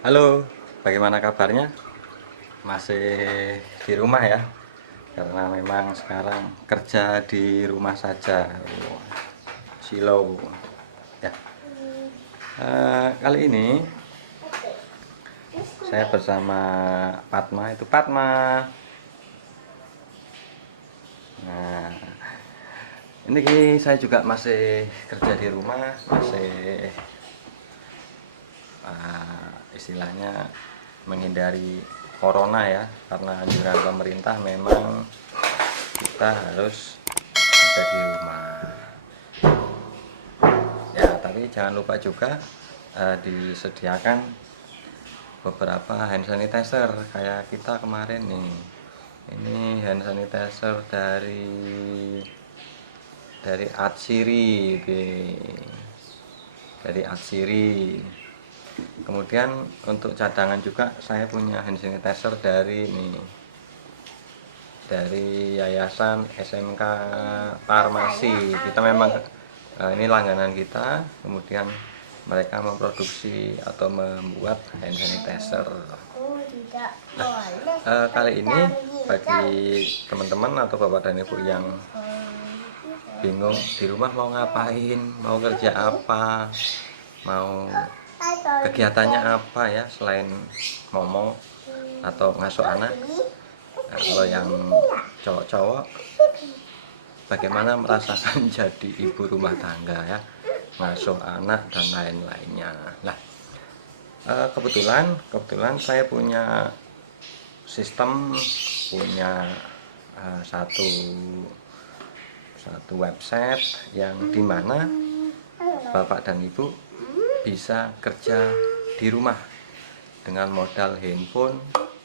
Halo, bagaimana kabarnya? Masih di rumah ya? Karena memang sekarang kerja di rumah saja. Silau. Ya. Kali ini saya bersama Padma. Itu Padma. Nah, ini saya juga masih kerja di rumah, masih istilahnya menghindari corona ya, karena anjuran pemerintah memang kita harus ada di rumah ya. Tapi jangan lupa juga disediakan beberapa hand sanitizer kayak kita kemarin nih. Ini hand sanitizer dari Atsiri, dari Atsiri. Kemudian untuk cadangan juga saya punya hand sanitizer dari Yayasan SMK Farmasi. Kita memang ini langganan kita, kemudian mereka memproduksi atau membuat hand sanitizer. Kali ini bagi teman-teman atau bapak dan ibu yang bingung di rumah mau ngapain, mau kerja apa, mau kegiatannya apa ya selain ngomong atau ngasuh anak. Nah, kalau yang cowok-cowok bagaimana merasakan jadi ibu rumah tangga ya, ngasuh anak dan lain-lainnya. Nah, kebetulan saya punya sistem, punya satu website yang dimana bapak dan ibu bisa kerja di rumah dengan modal handphone,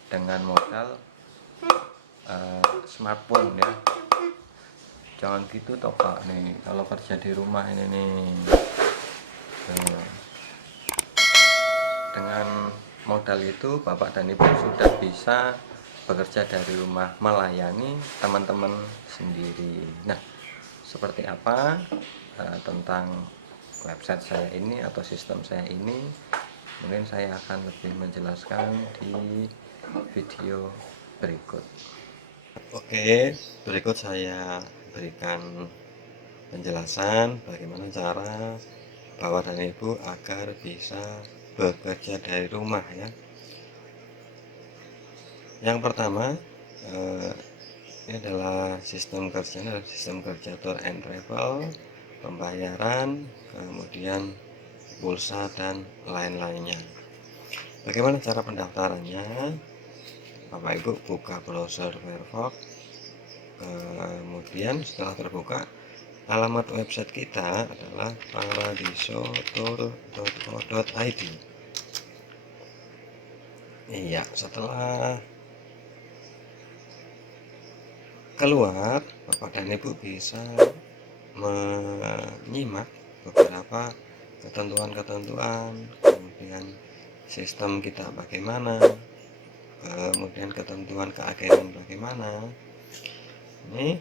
dengan modal smartphone ya. Jangan gitu toh Pak nih, kalau kerja di rumah ini nih. Dengan modal itu bapak dan ibu sudah bisa bekerja dari rumah, melayani teman-teman sendiri. Nah, seperti apa tentang website saya ini atau sistem saya ini, mungkin saya akan lebih menjelaskan di video berikut. Oke, berikut saya berikan penjelasan bagaimana cara bapak dan ibu agar bisa bekerja dari rumah ya. Yang pertama, ini adalah sistem kerja tour and travel, pembayaran, kemudian pulsa dan lain-lainnya. Bagaimana cara pendaftarannya? Bapak Ibu buka browser Firefox, kemudian setelah terbuka, alamat website kita adalah paradisotour.co.id. Iya, setelah keluar, Bapak dan Ibu bisa menyimak beberapa ketentuan-ketentuan, kemudian sistem kita bagaimana, kemudian ketentuan keagenan bagaimana. Ini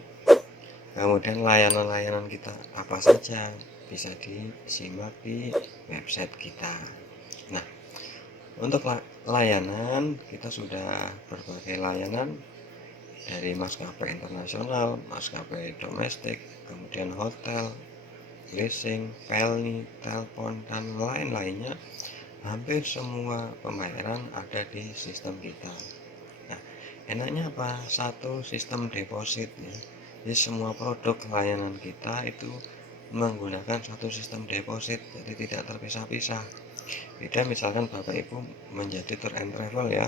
kemudian layanan-layanan kita apa saja bisa disimak di website kita. Nah, untuk layanan kita sudah berbagai layanan, dari maskapai internasional, maskapai domestik, kemudian hotel, leasing, pelni, telepon, dan lain-lainnya. Hampir semua pembayaran ada di sistem kita. Nah, enaknya apa? Satu sistem deposit ya. Jadi semua produk layanan kita itu menggunakan satu sistem deposit, jadi tidak terpisah-pisah. Beda misalkan Bapak Ibu menjadi tour and travel ya,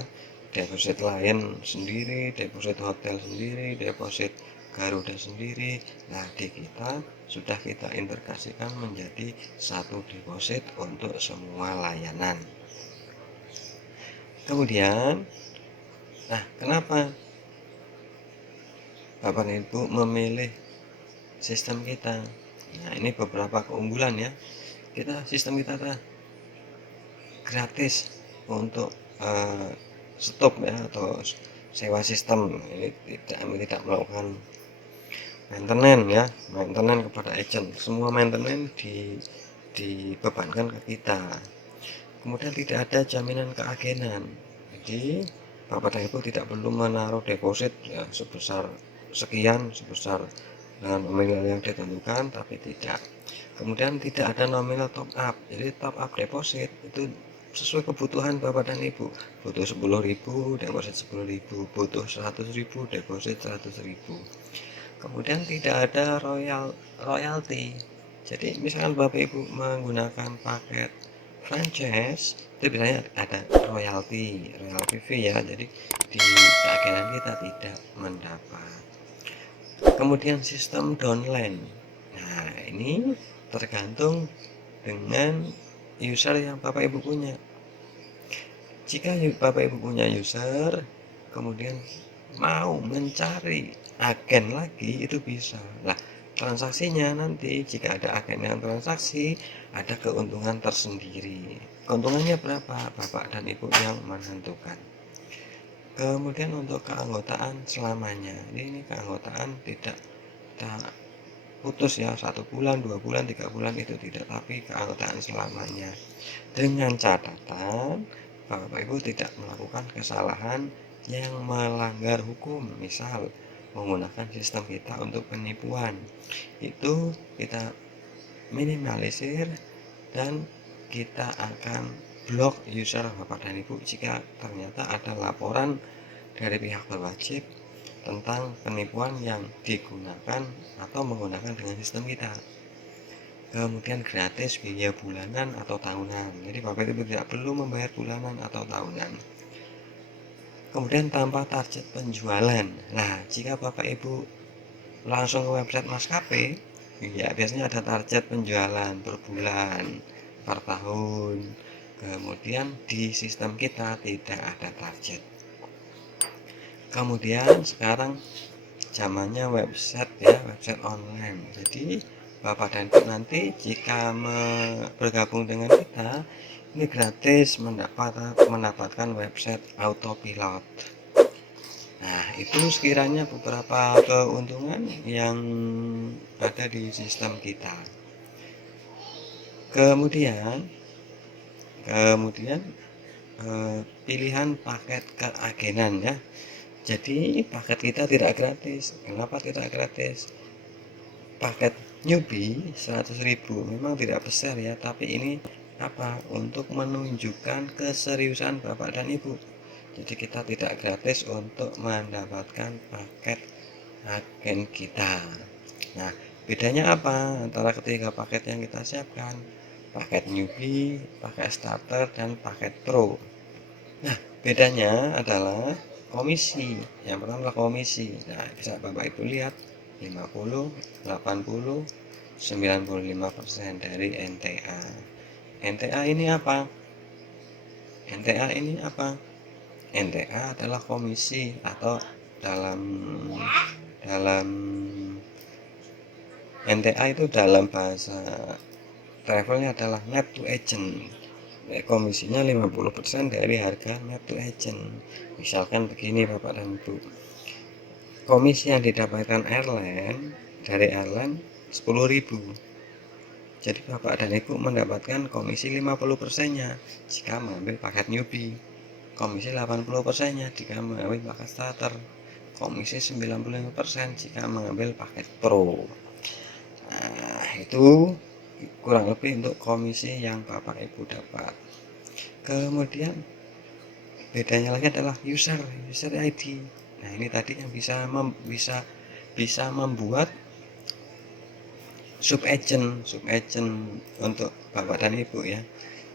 deposit lain sendiri, deposit hotel sendiri, deposit Garuda sendiri. Nah, di kita sudah kita integrasikan menjadi satu deposit untuk semua layanan. Kemudian, nah kenapa Bapak dan Ibu memilih sistem kita? Nah, ini beberapa keunggulan ya. Sistem kita gratis untuk stop ya, atau sewa sistem. Ini tidak melakukan maintenance kepada agent. Semua maintenance dibebankan ke kita. Kemudian tidak ada jaminan keagenan. Jadi Bapak dan Ibu tidak perlu menaruh deposit ya sebesar sekian, sebesar dengan nominal yang ditentukan, tapi tidak. Kemudian tidak ada nominal top up. Jadi top up deposit itu sesuai kebutuhan Bapak dan Ibu. Butuh 10.000, deposit 10.000, butuh 100.000, deposit 100.000. Kemudian tidak ada royalti. Jadi misalkan Bapak Ibu menggunakan paket franchise, itu biasanya ada royalti fee ya. Jadi di tagihan kita tidak mendapat. Kemudian sistem downline. Nah, ini tergantung dengan user yang Bapak Ibu punya. Jika Bapak Ibu punya user, kemudian mau mencari agen lagi, itu bisa. Nah, transaksinya nanti jika ada agen yang transaksi, ada keuntungan tersendiri. Keuntungannya berapa? Bapak dan Ibu yang menentukan. Kemudian untuk keanggotaan selamanya, ini keanggotaan tidak putus ya, 1 bulan, 2 bulan, 3 bulan itu tidak, tapi keanggotaan selamanya. Dengan catatan Bapak Ibu tidak melakukan kesalahan yang melanggar hukum, misal menggunakan sistem kita untuk penipuan, itu kita minimalisir dan kita akan blok user Bapak dan Ibu jika ternyata ada laporan dari pihak berwajib tentang penipuan yang digunakan atau menggunakan dengan sistem kita. Kemudian gratis biaya bulanan atau tahunan. Jadi Bapak Ibu tidak perlu membayar bulanan atau tahunan. Kemudian tanpa target penjualan. Nah, jika Bapak Ibu langsung ke website maskapai, ya biasanya ada target penjualan per bulan, per tahun. Kemudian di sistem kita tidak ada target. Kemudian sekarang zamannya website ya, website online. Jadi Bapak dan Ibu nanti jika bergabung dengan kita, ini gratis mendapatkan website autopilot. Nah, itu sekiranya beberapa keuntungan yang ada di sistem kita. Kemudian pilihan paket keagenan ya. Jadi paket kita tidak gratis. Kenapa tidak gratis? Paket newbie 100.000 memang tidak besar ya, tapi ini apa? Untuk menunjukkan keseriusan Bapak dan Ibu. Jadi kita tidak gratis untuk mendapatkan paket agen kita. Nah, bedanya apa antara ketiga paket yang kita siapkan? Paket newbie, paket starter, dan paket pro. Nah, bedanya adalah komisi. Yang pertama adalah komisi. Nah, bisa Bapak Ibu lihat 50, 80, 95% dari NTA. NTA ini apa? NTA ini apa? NTA adalah komisi atau dalam NTA itu dalam bahasa travelnya adalah net to agent. Komisinya 50% dari harga net to agent. Misalkan begini Bapak dan Ibu, komisi yang didapatkan airline dari airline 10.000. Jadi Bapak dan Ibu mendapatkan komisi 50%-nya jika mengambil paket newbie, komisi 80%-nya jika mengambil paket starter, komisi 95% jika mengambil paket pro. Nah, itu kurang lebih untuk komisi yang Bapak Ibu dapat. Kemudian bedanya lagi adalah user ID. Nah, ini tadi yang bisa membuat sub agent untuk Bapak dan Ibu ya.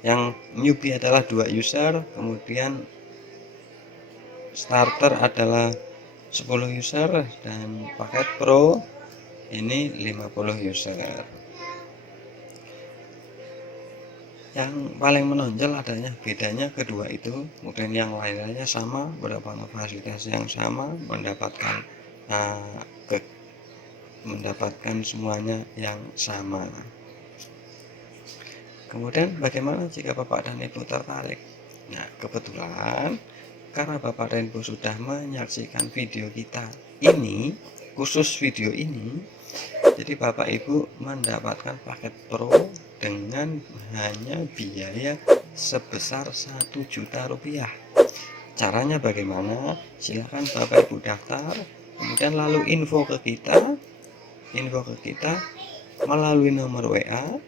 Yang newbie adalah 2 user, kemudian starter adalah 10 user, dan paket pro ini 50 user. Yang paling menonjol adanya bedanya kedua itu, kemudian yang lain-lainnya sama, beberapa fasilitas yang sama, mendapatkan semuanya yang sama. Kemudian bagaimana jika Bapak dan Ibu tertarik? Nah, kebetulan karena Bapak dan Ibu sudah menyaksikan video kita ini, khusus video ini, jadi Bapak Ibu mendapatkan paket pro dengan hanya biaya sebesar 1 juta rupiah. Caranya bagaimana? Silahkan Bapak Ibu daftar, kemudian lalu info ke kita melalui nomor WA,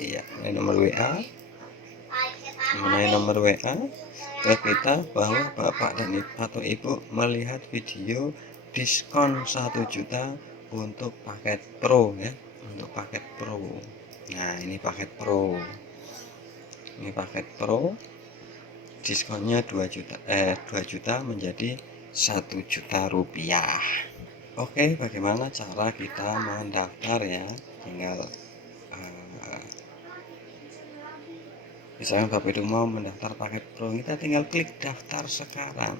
iya, mengenai nomor WA ke kita bahwa Bapak dan Ibu atau Ibu melihat video diskon 1 juta untuk paket Pro ya, untuk paket Pro. Nah, ini paket Pro. Ini paket Pro. Diskonnya 2 juta menjadi 1 juta rupiah. Oke, bagaimana cara kita mendaftar ya? Tinggal misalnya Bapak Ibu mau mendaftar paket Pro, kita tinggal klik daftar sekarang.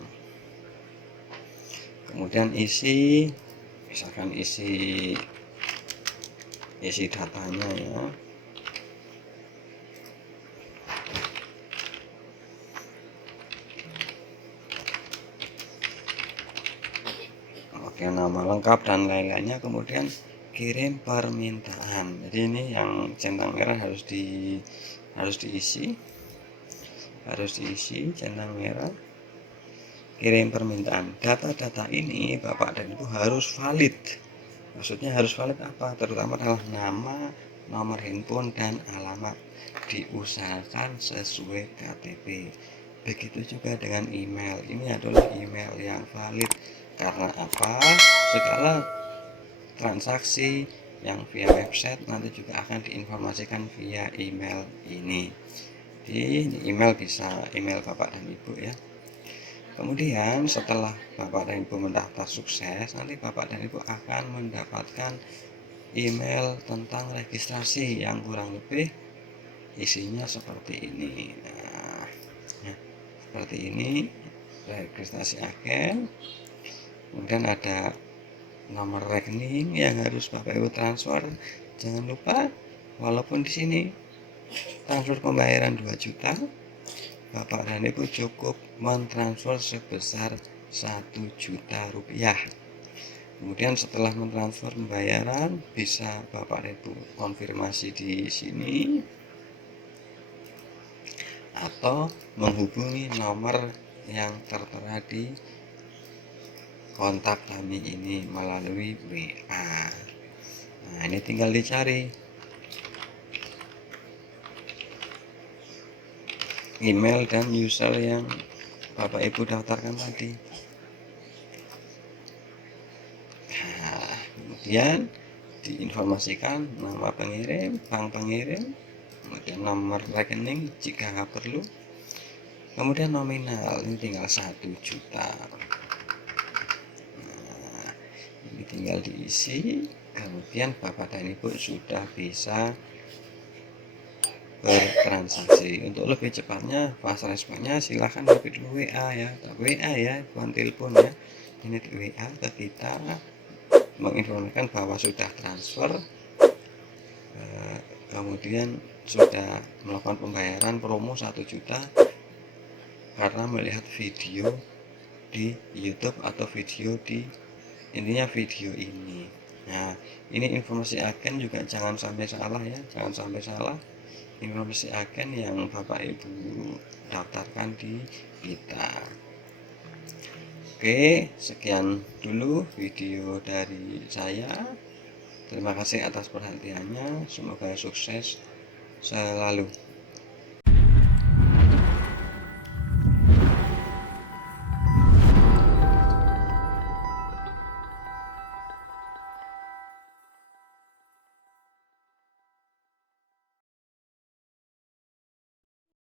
Kemudian misalkan isi datanya ya. Oke, nama lengkap dan lain-lainnya, kemudian kirim permintaan. Jadi ini yang centang merah harus diisi centang merah, kirim permintaan. Data-data ini Bapak dan Ibu harus valid. Maksudnya harus valid apa? Terutama adalah nama, nomor handphone, dan alamat. Diusahakan sesuai KTP. Begitu juga dengan email. Ini adalah email yang valid. Karena apa? Segala transaksi yang via website nanti juga akan diinformasikan via email ini. Di email bisa email Bapak dan Ibu ya. Kemudian setelah Bapak dan Ibu mendaftar sukses, nanti Bapak dan Ibu akan mendapatkan email tentang registrasi yang kurang lebih isinya seperti ini. Nah, seperti ini, registrasi agen. Kemudian ada nomor rekening yang harus Bapak Ibu transfer. Jangan lupa, walaupun di sini transfer pembayaran 2 juta, Bapak dan Ibu cukup mentransfer sebesar 1 juta rupiah. Kemudian setelah mentransfer pembayaran, bisa Bapak dan Ibu konfirmasi di sini atau menghubungi nomor yang tertera di kontak kami ini melalui WA. Nah, ini tinggal dicari email dan user yang Bapak Ibu daftarkan tadi. Nah, kemudian diinformasikan nama pengirim, bank pengirim, kemudian nomor rekening jika perlu, kemudian nominal ini tinggal 1 juta. Nah, ini tinggal diisi, kemudian Bapak dan Ibu sudah bisa bertransaksi. Untuk lebih cepatnya, fast responnya silahkan mampir dulu WA ya, bukan telepon ya. Ini di WA ke kita menginformasikan bahwa sudah transfer, kemudian sudah melakukan pembayaran promo 1 juta karena melihat video di YouTube atau video intinya video ini. Nah, ini informasi agen juga jangan sampai salah ya, informasi agen yang Bapak Ibu daftarkan di kita. Oke, sekian dulu video dari saya. Terima kasih atas perhatiannya, semoga sukses selalu.